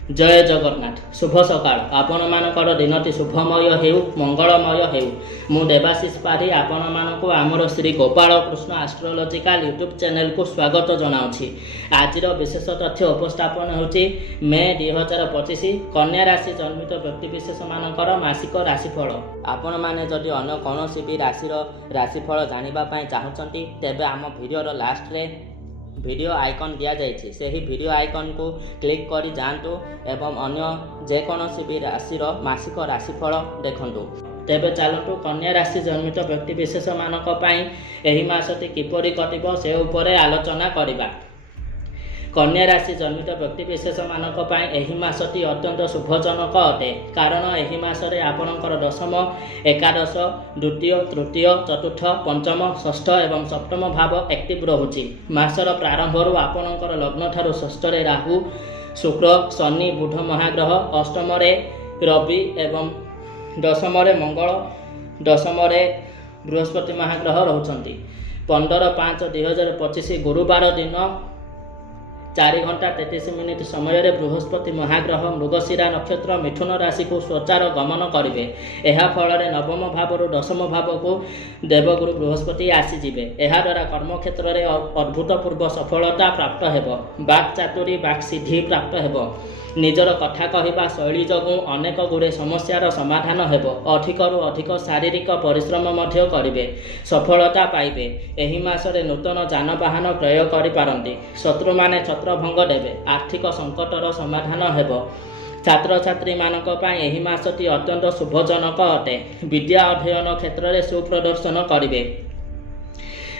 जय जगन्नाथ शुभ सकाळ आपण मानकर दिनटी शुभमय हेउ मंगलमय हेउ मु देवाशीष पारी आपण मानक आमर Shri Gopal Krishna astrological YouTube channel को स्वागत जनाऊँगी। आज विशेष तथ्य उपस्थापन होची मे 2025 कन्या राशि जन्मित व्यक्तिविशेष मानकर मासिक राशिफल। आपण माने जदि अन्य कौनसी भी राशि राशिफल जानिबा चाहूँगी तेबे आम वीडियो लास्ट रे वीडियो आइकन दिया जाइए से ही वीडियो आइकन को क्लिक करी जातु एवं अन्य जेकोसी भी राशि मासिक राशिफल देखु। तेबे चलतु कन्या राशि जन्मित व्यक्तिविशेष मानक एही मासटी किपरि कटिब से उपरे आलोचना करिबा। कन्या राशि जन्मित व्यक्तिविशेष मानक एही मासटी अत्यंत शुभजनक अटे कारण एही मासरे आपणकर दशम एकादश द्वितीय तृतीय चतुर्थ पंचम षष्ठ एवं सप्तम भाव एक्टिव रहुची। मासर प्रारंभरू आपणकर लग्न ठारू षष्ठ राहु शुक्र शनि बुध महाग्रह अष्टम रवि एवं दशम मंगल दशम बृहस्पति महाग्रह रहउछंती। 15/5/2025 गुरुवार दिन 4 घंटा 33 मिनिट समय बृहस्पति महाग्रह मृगशिरा नक्षत्र मिथुन राशि को स्वचार गमन करेंगे। यह फल नवम भाव दशम भाव को देवगुरु बृहस्पति आसीजे। यह द्वारा कर्म क्षेत्र में अभूतपूर्व सफलता प्राप्त हो, बाक चातुरी बाक सिद्धि प्राप्त हो, निजर कथा कहवा शैली जगू अनेक गुड़े समस्यार समाधान हो, अधिकरू अधिक शारीरिक परिश्रम करेंगे, सफलता पाइबे। एही मासरे नूतन जानवाहन क्रय करिपारंती। शत्रु माने छत्रभंग देवे, आर्थिक संकटर समाधान हो। छात्र छात्री मानक एही मासटी अत्यंत शुभजनक अटे। विद्या अध्ययन क्षेत्र में सुप्रदर्शन करेंगे।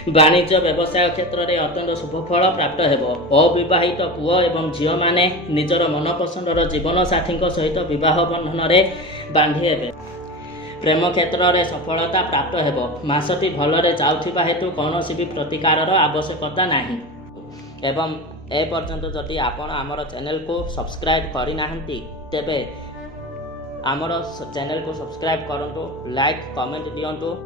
वाणिज्य व्यवसाय क्षेत्र में अत्यंत शुभफल प्राप्त हो। अविवाहित पुओ एवं झील माने निजर मनपसंदर जीवन साथी सहित विवाह बंधन में बांधि हेबे। प्रेम क्षेत्र में सफलता प्राप्त हो। मासटी भलरे जाउथिबा हेतु कौन भी प्रतिकार आवश्यकता नहीं। एवं ए पर्यंत जदि आपण आमर चैनल को सब्सक्राइब करि नाहंती तेबे आमर चैनल को सब्सक्राइब करंतु, लाइक कमेंट दियंतु।